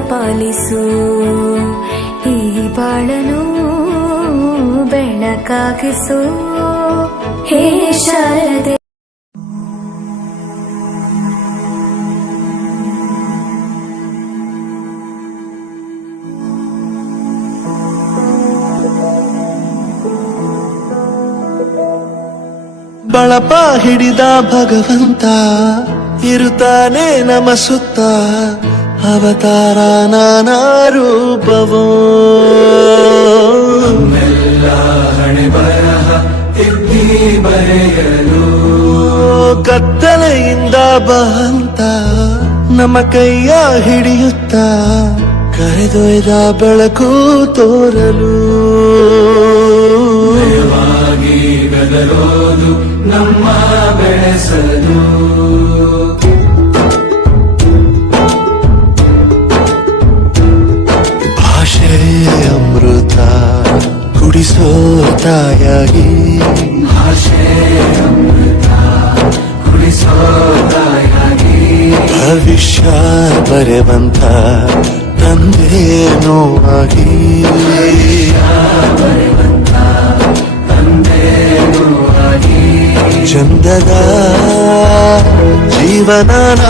ಪಾಲಿಸು. ಈ ಬಾಳನು ಬೆಳಕಾಗಿಸು ಹೇ ಶಾರದೆ. ಬಳಪ ಹಿಡಿದ ಭಗವಂತ ಇರುತ್ತಾನೆ ನಮ ಸುತ್ತ ಅವತಾರ ನಾನಾ ರೂಪವೋ ಕತ್ತಲೆಯಿಂದ ಬಂತ ನಮ್ಮ ಕೈಯ ಹಿಡಿಯುತ್ತ ಕರೆದೊಯ್ದ ಬೆಳಕು ತೋರಲು. ಭಾಷೆ ಬರೆವಂತ ತಂದೇನೋ ಆಗಿ ಚಂದದ ಜೀವನನ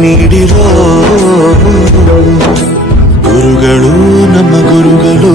ನೀಡಿರೋ ಗುರುಗಳು ನಮ್ಮ ಗುರುಗಳು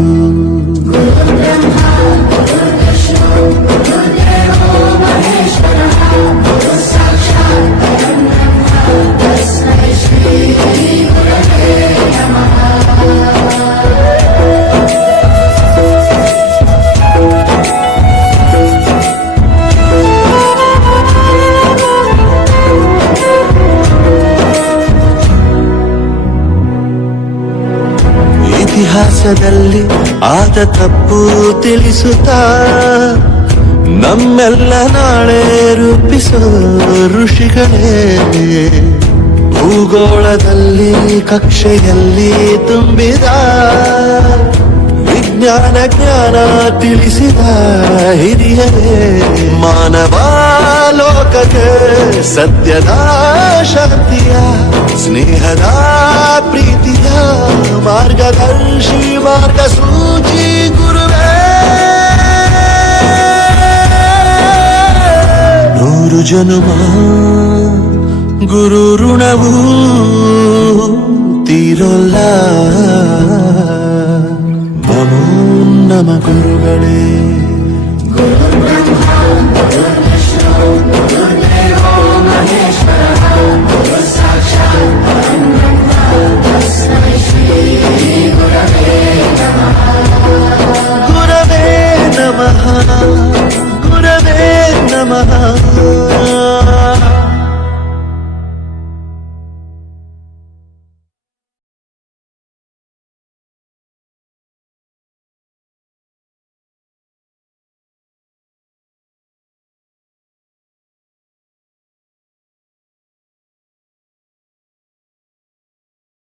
ಆದ ತಪ್ಪು ತಿಳಿಸುತ್ತಾ ನಮ್ಮೆಲ್ಲ ನಾಳೆ ರೂಪಿಸೋ ಋಷಿಗಳೇ. ಭೂಗೋಳದಲ್ಲಿ, ಕಕ್ಷೆಯಲ್ಲಿ ತುಂಬಿದ ವಿಜ್ಞಾನ ಜ್ಞಾನ ತಿಳಿಸಿದ ಹಿರಿಯರೇ. ಮಾನವ ಲೋಕಕ್ಕೆ ಸತ್ಯದ ಶಕ್ತಿಯ ಸ್ನೇಹದ మార్గదర్శి మార్గ సూచి గురువే నూరు జనుమా గురు రుణవు తీరొల్లా నమ గురుగడే గురు